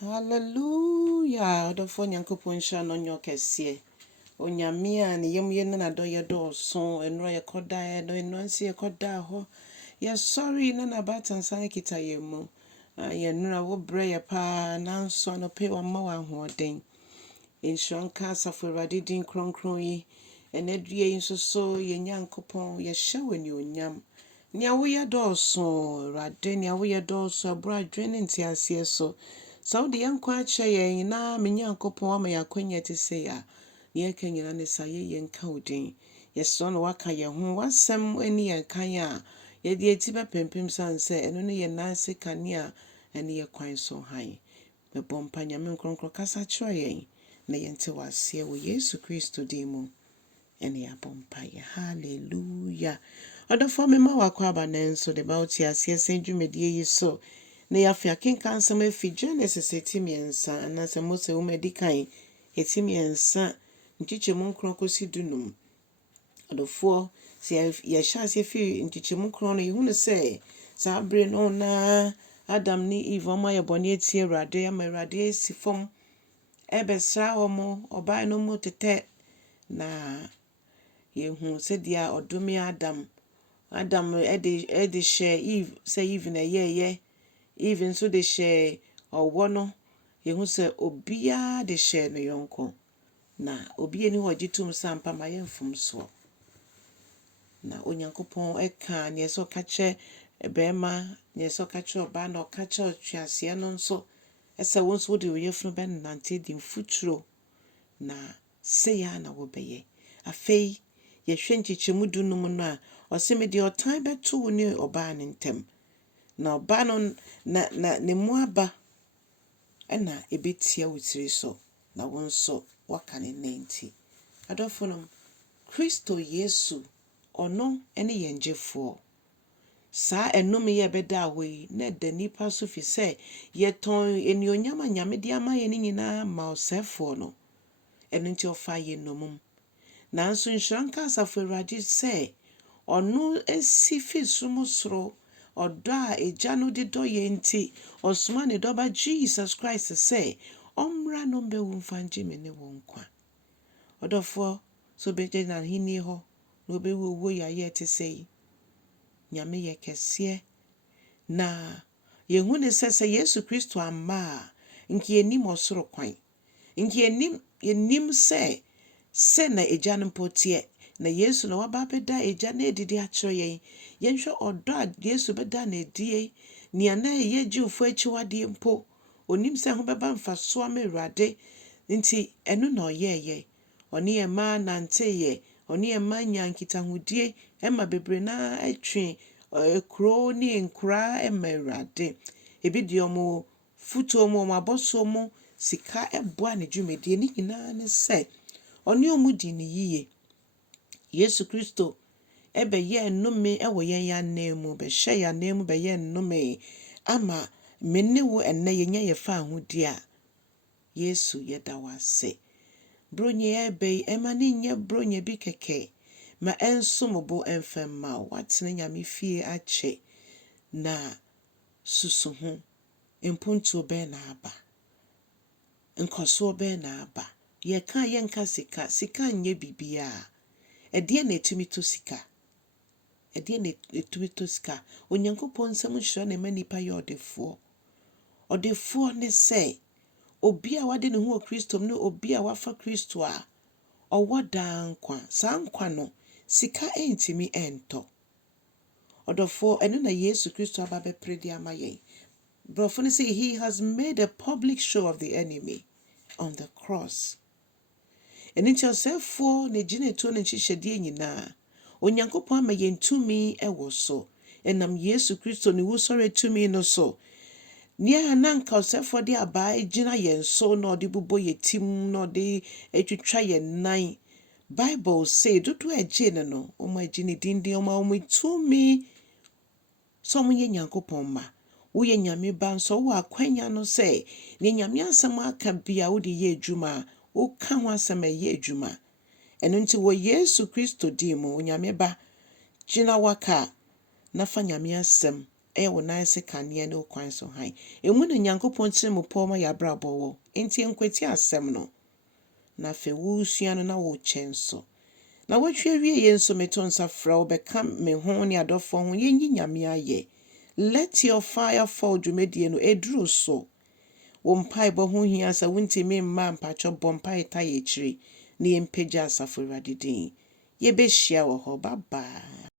Hallelujah. Odofo nyankopon sha no nyo kese. Onyame a ne yem ye na do ye do so enro ye koda e no enwansi ye koda ho. Ye sorry na na batansan kita ye mu. Ye nura wo bre ye pa na nso no pe wa ma wa hoden. Inshonka safurade din kronkron yi. Enedue nso so ye nyankopon ye hye ni onyam. Nia wo ye do so rade nia wo ye do so abra dwene ntiase so. Saudi yankwa ache ye na me nyankopon ama yakwanya te se ya. Ye kanyina ne sa ye nka odin. Ye so no waka ye ho wasem ani ye kan a ye de eti be pempem sanse eno ne ye nanse kania ene ye kwan so han. Me bompa nyame nkronkro kasa chiro ye na ye nte wase wo Yesu Kristo din mu. Ene ya bompa ye hallelujah. Odofo me ma wakwa abanenso de bauti ase senjumedie yi so. Na ya fia kenkan sama fi Genesis etimiensa na se Mose wo medikan etimiensa nchichemu nkron kosi dunum. Odofo se ya shase fi nchichemu nkron no yehunu se sabre no na Adam ni Eve ma ye boni etie Awurade ama Awurade sifom ebesra omo oba no mu tete na yehu se dia odome Adam edi share Eve se Eve na ye even so they share or no yehu se obia de share no yonko na obi ni hojitum sampa ma yemfum so na onyankopon eka ne so kache ebema ne so kache oba na kache otwiase no nso ese wonso de yefunu ben nante di mfuturo na se ya na wo beye afei ye hwenchichemu dunum no a oseme de otan beto ni oba ne ntem na oba no na ne mu aba ena ebetia wutiri so na wonso waka ne nenti adofonom Kristo Yesu ono ene ye Gyefoɔ sa enum ye beda we na da nipa so fi se ye ton enionyama nyame de ama ye nyina ma osefo no eno nti ofa ye nomum nanso nshranka asafo Awurade se ono esi fi sumusro odo a eja no de do ye nti osuma ne doba Jesus Christ se omra no be wumfanje me ne wonkwa odofo so beje na hini ho no be wo ya ye te sei nyame ye kese na yehu ne se Yesu Kristo amma nki enim osoro kwan nki enim se na eja no potie na Yesu na waba beda eja na edidi akiro yenhwe odo a Yesu beda na edie nia na ye Gyefoɔ achiwade mpo onim se ho beba mfaso ama Awurade nti eno na oyeye oni e ma nanteye oni e ma nyankita hudie ema bebre na atwe ekro ni enkura ema Awurade ebi de omo futo omo maboso omo sika eboa ne dwumedie ni nyina ne se oni omu di ne yiye Yesu Kristo ebe ye nnome ewo yen ya nemu be hye ya nemu be ye nnome ama menne wo enne yenya ye fa ahudi a Yesu yeda wase bronye ebe ema ne nye bronye bi keke ma ensomobo enfema watene nyame fie ache na susu ho empuntu be na aba nkoso be na aba ye kan ye nka sika nye bibia edie na etumi to sika edie na etumi to sika onyankopon nsam hira na ma nipa ye odefo ne se obi a wade ne ho Kristo ne obi a wafa Kristo a owoda nkwa sa nkwa no sika entimi ento odofo eno na Yesu Kristo aba be predi ama yen brofo ne say he has made a public show of the enemy on the cross eni chosefo ne gine to ne chichedie nyina onyankopon ama yen tumi ewo so enam Yesu Kristo ne wusore tumi no so nia nanka osefo de aba egina yen so no de bubo yetim no de etwitwa yen nan Bible say dodo eje ne no omo egine dindin omo tumi so mo ye nyankopon ma wo ye nyame ba nso wo akwanya no se ne nyame asem aka bia wo de ye adwuma wo ka ho asem ye adwuma eno nti wo Yesu Kristo di mu nyame ba gina waka na fa nyame asem ɛyɛ wo nan se kanea ne wo kwan so han. Emu na Nyankopɔn kyerɛ mu pɔw ma yɛabrabɔ wɔ. Enti enkwati asɛm no. Na afei wosua no na wokyɛn so. Na watwi awie yɛn nso meto nsa frɛ wo bɛka me ho ne adɔfo ho yɛnyi Nyame ayɛ. Let your fire fall dwumadie no eduru so. Wo mpaebɔ ho hia sɛ wontimi mma mpatwɔ bɔ mpae ta yɛ akyiri na yɛmpagya Asafo Awurade din. Yɛbɛhyia wɔ hɔ. Bye bye.